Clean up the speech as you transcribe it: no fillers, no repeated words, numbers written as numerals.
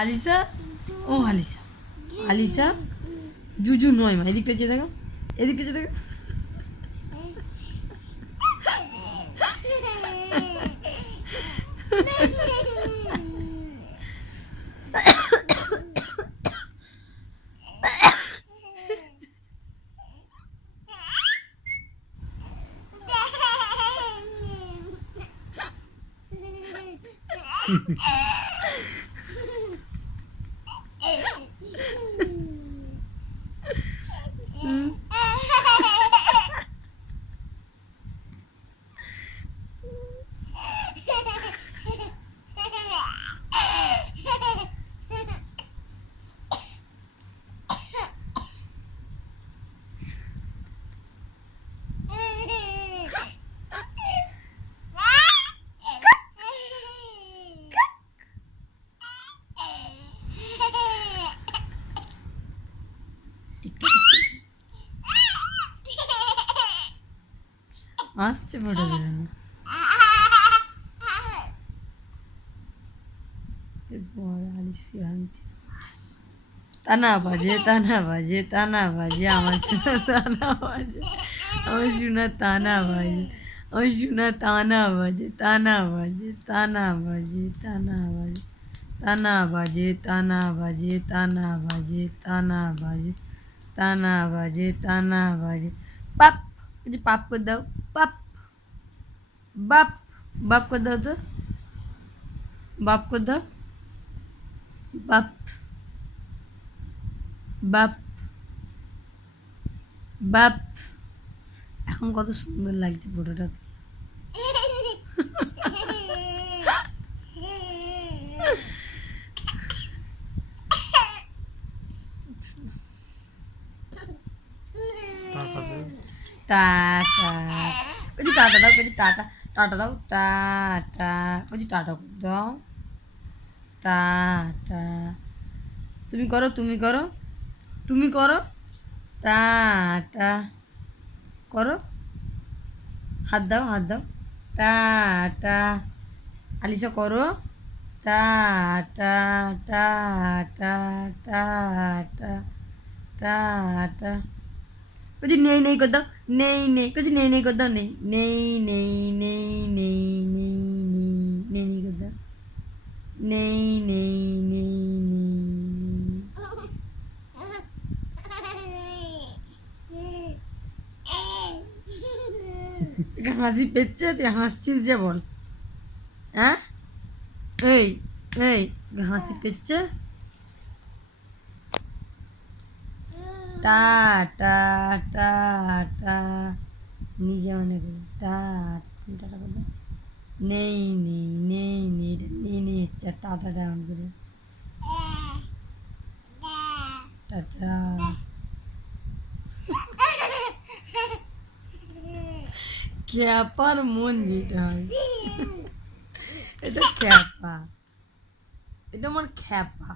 আলিশা, ও আলিশা, আলিশা জুজু নয় মা, এদিকটা চেয়ে দেখো, এদিকটা চেয়ে দেখো। আসছে ফটো দিল না, তানা বাজে, তানা বাজে, তানা বাজে, আমার শোনা তানা বাজে, আমার শোনা তানা বাজে, আমার শোনা তানা বাজে, তানা বাজে, তানা বাজে, তানা বাজে, তানা বাজে, তানা বাজে, তানা বাজে, তানা বাজে, তানা বাজে, তানা বাজে, পাপ, যে পাপ করে দাও, পাপ, বাপ, বাপ করে দাও তো, বাপ করে দাও, বাপ, বাপ, বাপ। এখন কত সুন্দর লাগছে ফটোটা। টাটা, বলছি টাটা দাও, বলছি টাটা, টাটা দাও, টাটা, বলছি টাটা দাও, টাটা, তুমি করো, তুমি করো, তুমি করো, টাটা করো, হাত দাও, হাত দাও, টাটা, আলিশা করো, টাটা, টাটা, টাটা, টাটা, বলছি নেই নেই করে দাও, নেই নেই, বলছি নেই নেই করে দাও, নেই নেই নেই নেই নেই নেই নেই নেই নেই করে দাও, নেই নেই নেই নেই হাসি পেচ্ছে, তুই হাসছিস যে বল, হ্যাঁ, এই এই হাসি পেচ্ছে, টাটা, টাটা, নিজে মনে করি, টাটা করে দাও, নেই নেই নেই নেই, নেই নেই হচ্ছে, টাটা ডাউন করে, টাটা। খ্যাপার মন যেটা হয়, এটা খ্যাপা, এটা আমার খ্যাপা।